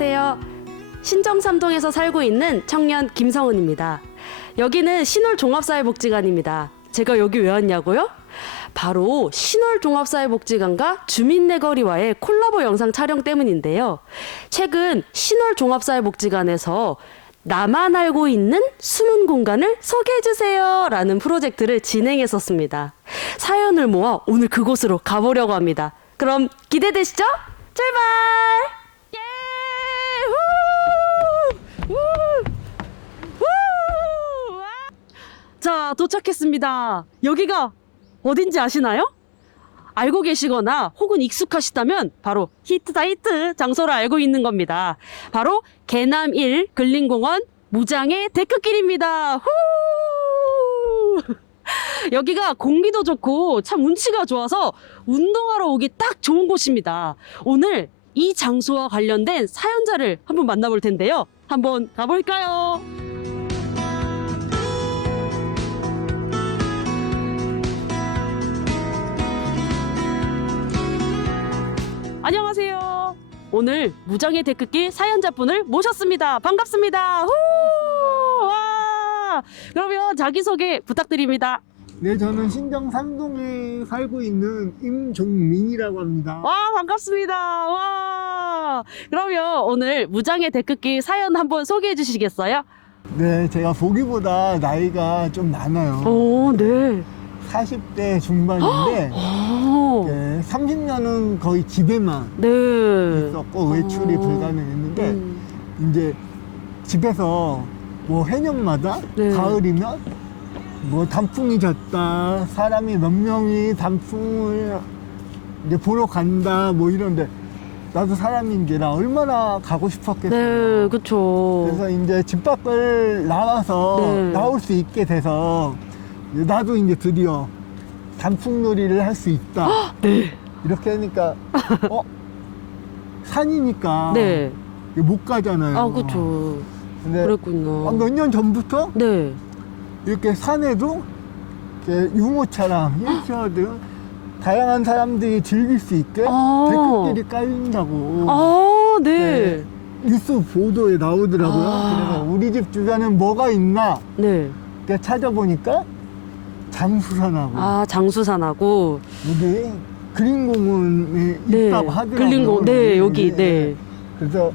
안녕하세요. 신정삼동에서 살고 있는 청년 김성은입니다. 여기는 신월종합사회복지관입니다. 제가 여기 왜 왔냐고요? 바로 신월종합사회복지관과 주민내거리와의 콜라보 영상 촬영 때문인데요. 최근 신월종합사회복지관에서 나만 알고 있는 숨은 공간을 소개해주세요 라는 프로젝트를 진행했었습니다. 사연을 모아 오늘 그곳으로 가보려고 합니다. 그럼 기대되시죠? 출발! 예! 후! 후! 후! 와! 자, 도착했습니다. 여기가 어딘지 아시나요? 알고 계시거나 혹은 익숙하시다면 바로 히트다 히트 장소를 알고 있는 겁니다. 바로 개남 1 근린공원 무장의 데크길입니다. 후! 여기가 공기도 좋고 참 운치가 좋아서 운동하러 오기 딱 좋은 곳입니다. 오늘 이 장소와 관련된 사연자를 한번 만나볼 텐데요. 한번 가볼까요? 안녕하세요. 오늘 무장의 데크길 사연자분을 모셨습니다. 반갑습니다. 후! 와! 그러면 자기소개 부탁드립니다. 네, 저는 신정 삼동에 살고 있는 임종민이라고 합니다. 와 반갑습니다. 와 그러면 오늘 무장의 데크길 사연 한번 소개해 주시겠어요? 네, 제가 보기보다 나이가 좀 많아요. 오 네. 40대 중반인데, 오, 네, 30년은 거의 집에만 네. 있었고, 외출이 어. 불가능했는데, 음, 이제 집에서 뭐 해년마다 네. 가을이면 뭐 단풍이 졌다, 사람이 몇 명이 단풍을 이제 보러 간다, 뭐 이런데, 나도 사람인지라 얼마나 가고 싶었겠어요. 네, 그쵸. 그래서 이제 집 밖을 나와서 네. 나올 수 있게 돼서 나도 이제 드디어 단풍놀이를 할 수 있다. 네. 이렇게 하니까 어 산이니까 네. 못 가잖아요. 아, 그쵸. 근데 그랬군요. 몇년 전부터 네. 이렇게 산에도 이렇게 유모차랑 휠체어 등 다양한 사람들이 즐길 수 있게 아. 데크길이 깔린다고 아, 네. 네. 뉴스 보도에 나오더라고요. 아. 그래서 우리 집 주변엔 뭐가 있나 네. 이렇게 찾아보니까 장수산하고 아, 장수산하고. 여기 그린공원에 네. 있다고 하더라고요. 글린공, 네, 여기, 네. 그래서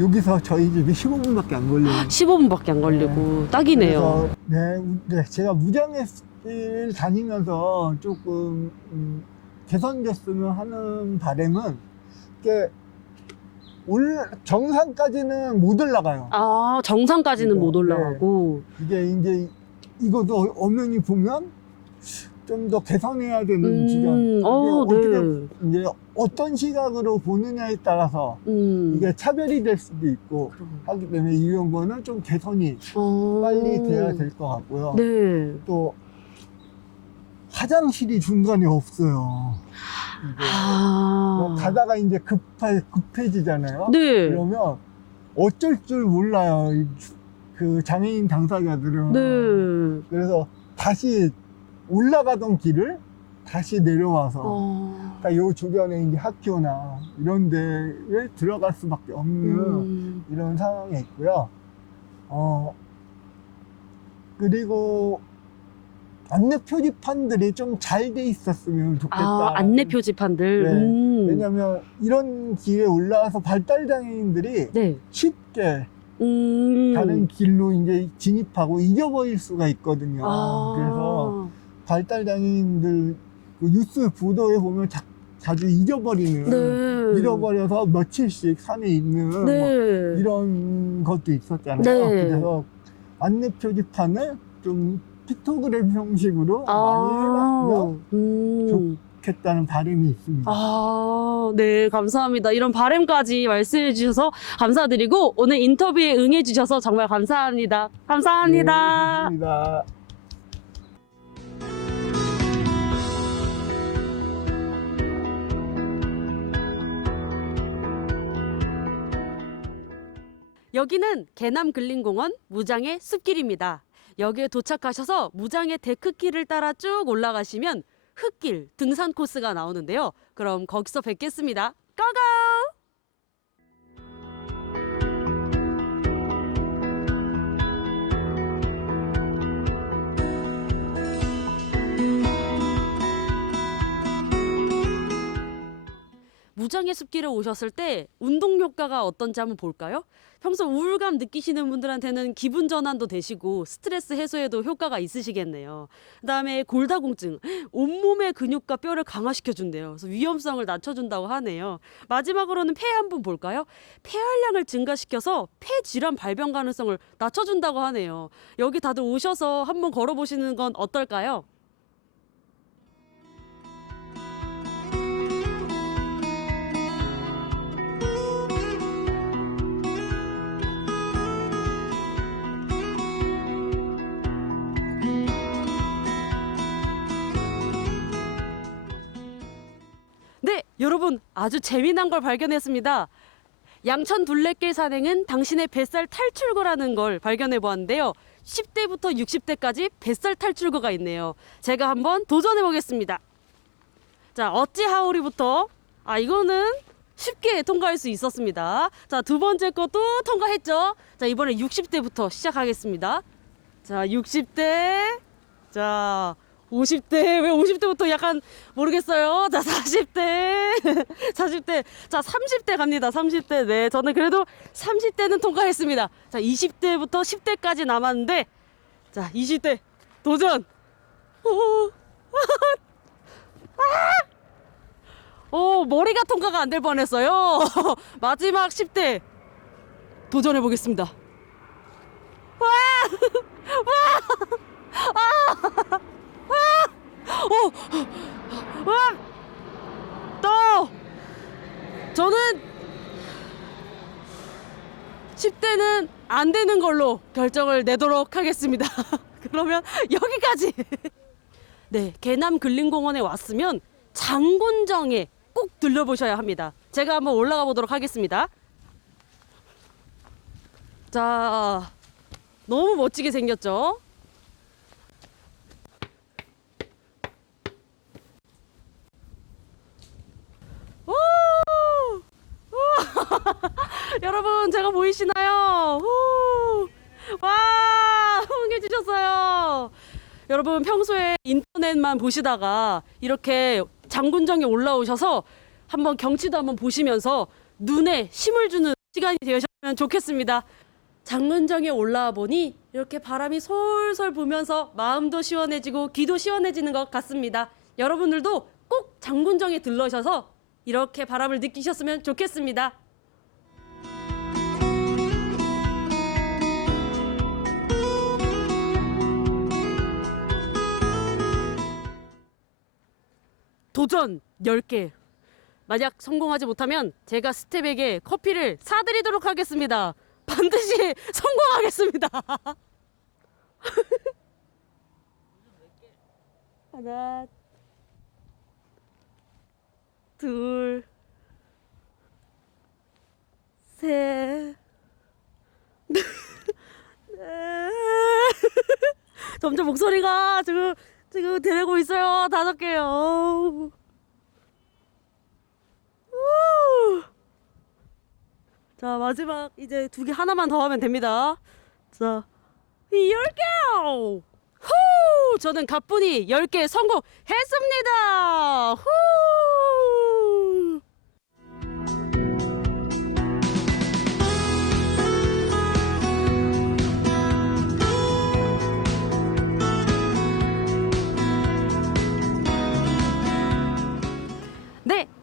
여기서 저희 집이 15분밖에 안 걸려요. 15분밖에 안 걸리고 딱이네요. 그래서 네, 우- 네, 제가 무장했을 다니면서 조금 음, 개선됐으면 하는 바람은 이게 올 정상까지는 못 올라가요. 아, 정상까지는 이거, 못 올라가고. 이게 이제 이것도 엄연히 보면 좀 더 개선해야 되는 음, 지점. 어, 어떻게 네. 이제 어떤 시각으로 보느냐에 따라서 음. 이게 차별이 될 수도 있고 그럼. 하기 때문에 이런 거는 좀 개선이 어. 빨리 돼야 될 것 같고요. 네. 또 화장실이 중간에 없어요. 아. 뭐 가다가 이제 급하, 급해지잖아요. 네. 그러면 어쩔 줄 몰라요. 그 장애인 당사자들은. 네. 그래서 다시 올라가던 길을 다시 내려와서 어. 그러니까 요 주변에 이제 학교나 이런 데에 들어갈 수밖에 없는 음. 이런 상황에 있고요. 어, 그리고 안내 표지판들이 좀 잘 돼 있었으면 좋겠다. 아, 안내 표지판들. 네. 음. 왜냐면 이런 길에 올라와서 발달 장애인들이 네. 쉽게 음. 다른 길로 이제 진입하고 잊어버릴 수가 있거든요. 아. 그래서 발달 장애인들 그 뉴스 보도에 보면 자, 자주 잊어버리는 네. 잃어버려서 며칠씩 산에 있는 뭐 네. 이런 것도 있었잖아요. 네. 그래서 안내 표지판을 좀 피토그램 형식으로 많이 해봤으면 음. 좋겠다는 바람이 있습니다. 아, 네, 감사합니다. 이런 바램까지 말씀해 주셔서 감사드리고 오늘 인터뷰에 응해 주셔서 정말 감사합니다. 감사합니다. 네, 감사합니다. 여기는 개남 근린공원 무장의 숲길입니다. 여기에 도착하셔서 무장의 데크길을 따라 쭉 올라가시면 흙길 등산 코스가 나오는데요. 그럼 거기서 뵙겠습니다. 고고! 무장의 숲길에 오셨을 때 운동 효과가 어떤지 한번 볼까요? 평소 우울감 느끼시는 분들한테는 기분 전환도 되시고 스트레스 해소에도 효과가 있으시겠네요. 그다음에 골다공증, 온몸의 근육과 뼈를 강화시켜 준대요. 그래서 위험성을 낮춰 준다고 하네요. 마지막으로는 폐 한번 볼까요? 폐활량을 증가시켜서 폐 질환 발병 가능성을 낮춰 준다고 하네요. 여기 다들 오셔서 한번 걸어 보시는 건 어떨까요? 여러분 아주 재미난 걸 발견했습니다. 양천 둘레길 산행은 당신의 뱃살 탈출구라는 걸 발견해 보았는데요. 10대부터 60대까지 뱃살 탈출구가 있네요. 제가 한번 도전해 보겠습니다. 자, 어찌 하오리부터 아 이거는 쉽게 통과할 수 있었습니다. 자, 두 번째 것도 통과했죠. 자, 이번에 60대부터 시작하겠습니다. 자, 60대. 자, 50대. 왜 50대부터 약간 모르겠어요. 자, 40대. 40대. 자, 30대 갑니다. 30대. 네. 저는 그래도 30대는 통과했습니다. 자, 20대부터 10대까지 남았는데 자, 20대 도전. 오. 오, 머리가 통과가 안 될 뻔했어요. 마지막 10대 도전해 보겠습니다. 와! 오! 와! 또! 저는 10대는 안 되는 걸로 결정을 내도록 하겠습니다. 그러면 여기까지. 네, 개남 근린공원에 왔으면 장군정에 꼭 들려보셔야 합니다. 제가 한번 올라가 보도록 하겠습니다. 자, 너무 멋지게 생겼죠? 오! 오! 여러분 제가 보이시나요? 오! 와 흥해주셨어요. 여러분 평소에 인터넷만 보시다가 이렇게 장군정에 올라오셔서 한번 경치도 한번 보시면서 눈에 힘을 주는 시간이 되셨으면 좋겠습니다. 장군정에 올라와 보니 이렇게 바람이 솔솔 불면서 마음도 시원해지고 귀도 시원해지는 것 같습니다. 여러분들도 꼭 장군정에 들러셔서 이렇게 바람을 느끼셨으면 좋겠습니다. 도전 10개. 만약 성공하지 못하면 제가 스텝에게 커피를 사드리도록 하겠습니다. 반드시 성공하겠습니다. 하나, 둘, 셋, 넷. 점점 목소리가 지금 지금 되고 있어요. 다섯 개요. 우. 자 마지막 이제 두 개 하나만 더 하면 됩니다. 자, 열 개. 후! 저는 가뿐히 열 개 성공했습니다. 후!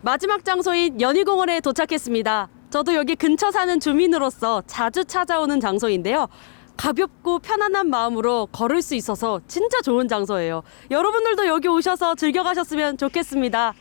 마지막 장소인 연희공원에 도착했습니다. 저도 여기 근처 사는 주민으로서 자주 찾아오는 장소인데요. 가볍고 편안한 마음으로 걸을 수 있어서 진짜 좋은 장소예요. 여러분들도 여기 오셔서 즐겨가셨으면 좋겠습니다.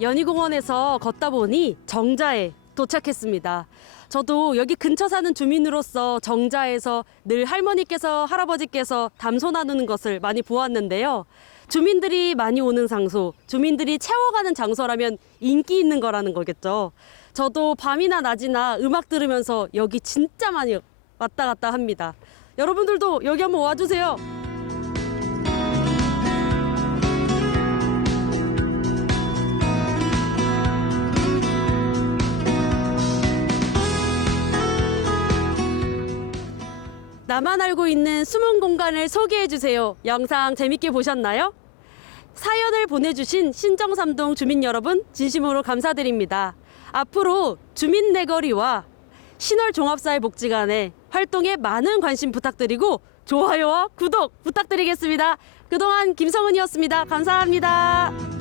연희공원에서 걷다 보니 정자에 도착했습니다. 저도 여기 근처 사는 주민으로서 정자에서 늘 할머니께서 할아버지께서 담소 나누는 것을 많이 보았는데요. 주민들이 많이 오는 장소, 주민들이 채워가는 장소라면 인기 있는 거라는 거겠죠. 저도 밤이나 낮이나 음악 들으면서 여기 진짜 많이 왔다 갔다 합니다. 여러분들도 여기 한번 와주세요. 나만 알고 있는 숨은 공간을 소개해 주세요. 영상 재밌게 보셨나요? 사연을 보내주신 신정삼동 주민 여러분 진심으로 감사드립니다. 앞으로 주민 내거리와 신월 종합사회 복지관의 활동에 많은 관심 부탁드리고 좋아요와 구독 부탁드리겠습니다. 그동안 김성은이었습니다. 감사합니다.